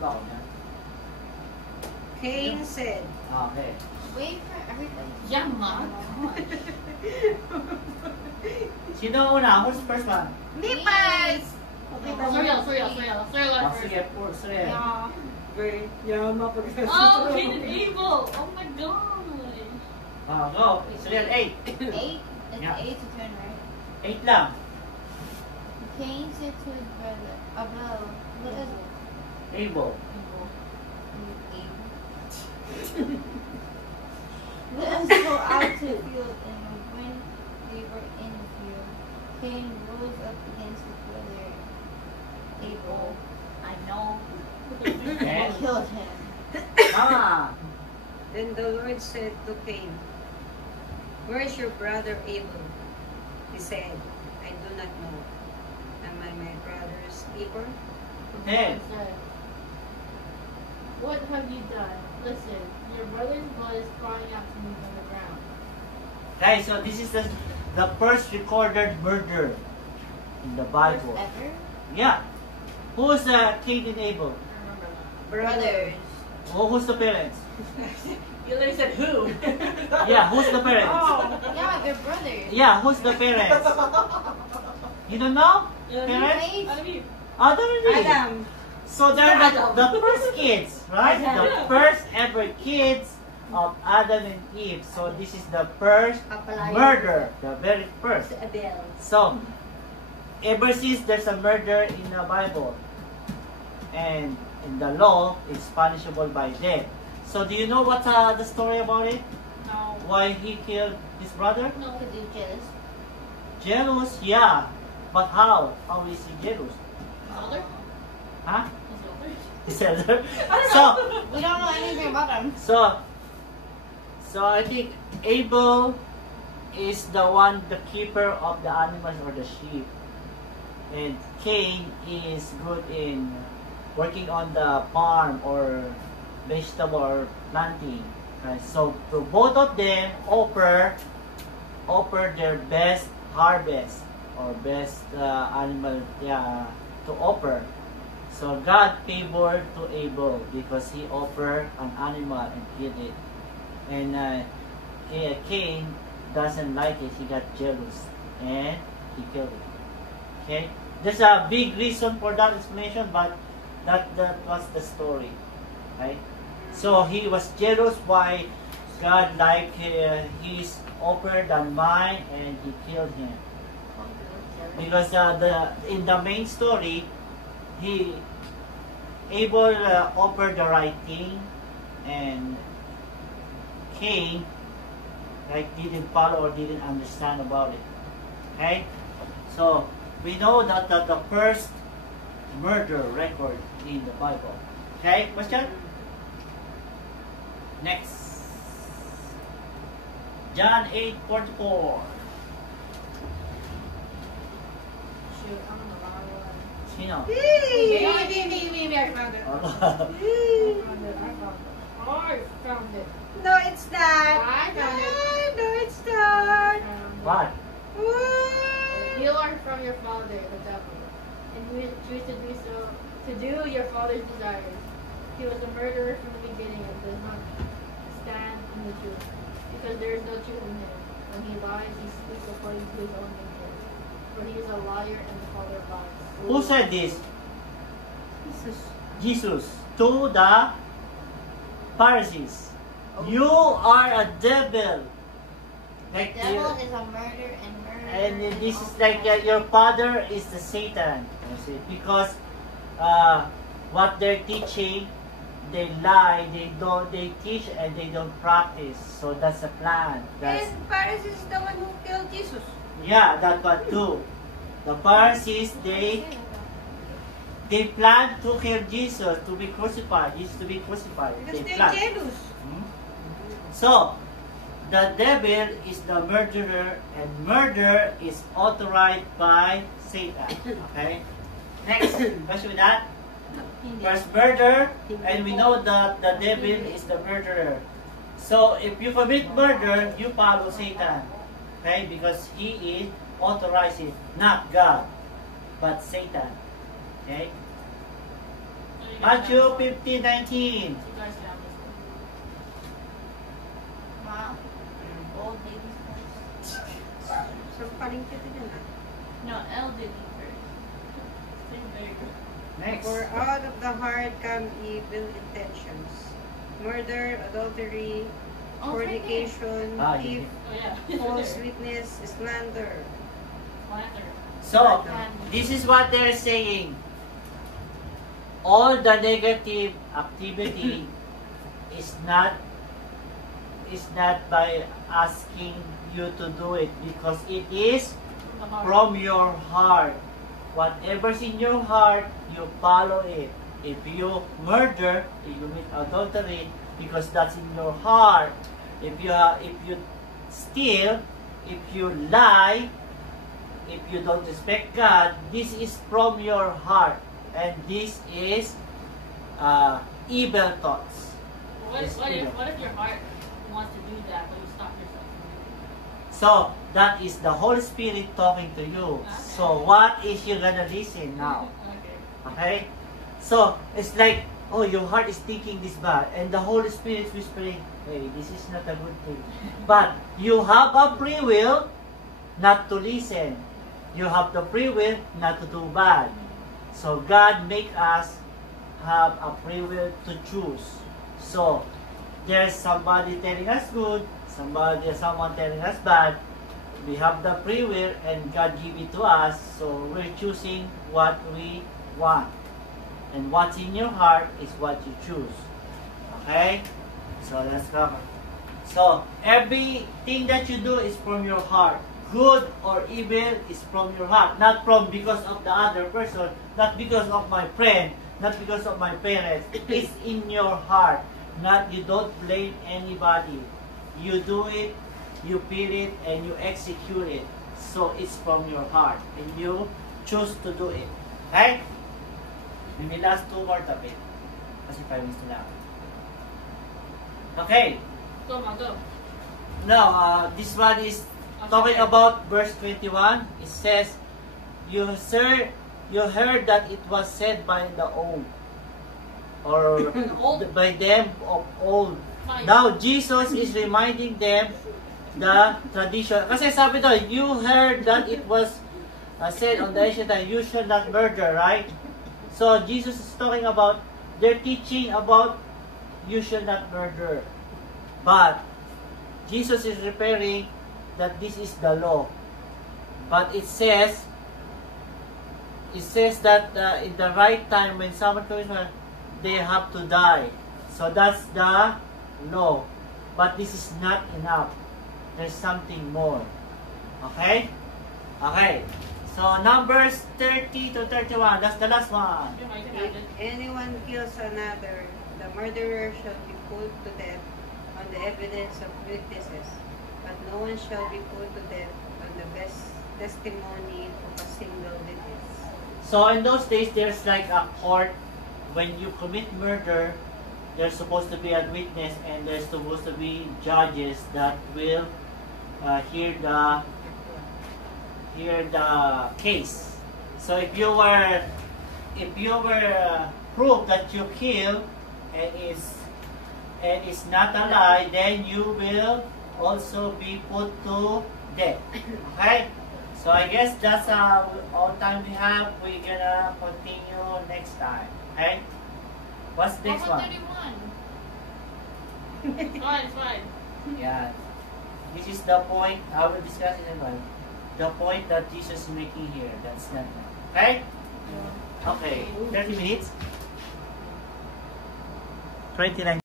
ba ako niya? Cain said. Okay. Wait for everybody. Yeah, ma. Sino una? Who's the first one? Lipas! Okay, Oh, sige, sige. Yeah. Very yama pag Oh, Cain and Abel. Oh my god. Go. Sige, 8. 8? It's Yeah. 8 to 10, right? 8 lang. Cain said to his brother, Abel, let us Abel. let us go out to the field. And when they were in the field, Cain rose up against his brother Abel I know. Okay. and killed him. Ah. Then the Lord said to Cain, "Where is your brother Abel?" He said, "I do not know. Am I my brother's keeper?" Hey. What have you done? Listen, your brother's blood is crying out to me from the ground. Okay, so this is the first recorded murder in the First Bible. ever? Yeah. Who's Cain and Abel? Brothers. Who's the parents? You literally said who? Yeah, who's the parents? Yeah, they're brothers. Yeah, who's the parents? You don't know? Parents? Right? Adam and Eve. Adam. So they're the first kids, right? The first ever kids of Adam and Eve. So this is the first murder, the very first. Abel. So ever since there's a murder in the Bible, and in the law, it's punishable by death. So do you know what's the story about it? No. Why he killed his brother? No, because you're jealous. Jealous, yeah. But how? How is he jealous? Father? Huh? His His elder? I don't So, know. We don't know anything about them. so I think Abel is the one, the keeper of the animals or the sheep. And Cain is good in working on the farm or vegetable or planting. Right? So both of them offer their best harvest or best animal to offer. So God favored to Abel because he offered an animal and killed it. And Cain doesn't like it. He got jealous and he killed it. Okay? There's a big reason for that explanation, but that was the story. Right? So he was jealous why God liked his offer than mine, and he killed him. Because in the main story, Abel offered the right thing, and Cain didn't follow or didn't understand about it. Okay, so we know that the first murder record in the Bible. Okay, question. Next, John 8:44. Shoot, I'm on the wrong one. Sino? Maybe I found it. I found it. No, it's not. I found it. No, it's not. What? You learn from your father, the devil, and you choose to do your father's desires. He was a murderer from the beginning and does not stand in the truth, because there is no truth in him. When he lies, he speaks according to his own nature, for he is a liar and the father of lies. Who said this? Jesus to the Pharisees. You are a devil. Like Devil is a murder and murder. and this is like your father is the Satan. You see, because what they're teaching, they lie, they teach and they don't practice. So that's the plan. That's And Pharisees is the one who killed Jesus. yeah, that one too. The Pharisees they plan to kill Jesus, to be crucified. Jesus to be crucified. Because they're plan. jealous. So, the devil is the murderer, and murder is authorized by Satan. Okay? Next, question with that. First murder, and we know that the devil is the murderer. So, if you commit murder, you follow Satan. Okay? Because he is authorizing, not God, but Satan. Okay? you guys Matthew have- 15:19. You guys have this one. Wow. Old ladies first. So, palingkit din na. No, elderly first. Same there. Next. For out of the heart come evil intentions, murder, adultery, Oh, it's right there. fornication, Ah, thief, Oh yeah. false witness, slander. Slander. So, this is what they're saying. All the negative activity is not by asking you to do it, because it is From the heart. from your heart. Whatever's in your heart, you follow it. If you murder, if you commit adultery, because that's in your heart. If you steal, if you lie, if you don't respect God, this is from your heart, and this is evil thoughts. What It's if evil. your heart wants to do that, but you stop yourself from doing it? So that is the Holy Spirit talking to you. So what is you gonna listen now? Okay. Okay? So it's like, oh, your heart is thinking this bad, and the Holy Spirit is whispering, hey, this is not a good thing. But you have a free will not to listen. You have the free will not to do bad. So God make us have a free will to choose. So there's somebody telling us good, someone telling us bad. We have the free will, and God give it to us. So we're choosing what we want. And what's in your heart is what you choose. Okay? So let's cover. So everything that you do is from your heart. Good or evil is from your heart. Not from because of the other person, not because of my friend, not because of my parents. It's in your heart. Not, you don't blame anybody. You do it, you feel it, and you execute it. So it's from your heart. And you choose to do it. Okay? We may last 2 more topic. Kasi 5 minutes na lang. Okay. Go, Ma, go. Now, this one is talking about verse 21. It says, you heard that it was said by the old, or Old? by them of old. Fine. Now, Jesus is reminding them the tradition. Kasi sabi daw, you heard that it was said on the ancient time, you shall not murder, right? So, Jesus is talking about, they're teaching about you shall not murder. But, Jesus is referring that this is the law. But it says that in the right time, when someone commits murder, they have to die. So that's the law. But this is not enough. There's something more. Okay? Okay. So Numbers 30 to 31. That's the last one. You might If imagine. anyone kills another, the murderer shall be put to death on the evidence of witnesses, but no one shall be put to death on the best testimony of a single witness. So in those days, there's like a court. When you commit murder, there's supposed to be a witness, and there's supposed to be judges that will hear the case. So if you were proved that you killed and it's not a lie, then you will also be put to death. Okay? So I guess that's all time we have. We're gonna continue next time. Okay? What's the next one? 31. It's fine, it's fine. Yeah. This is the point. I will discuss it in one. The point that Jesus is making here. That's not. Okay? Okay. 30 minutes. 29.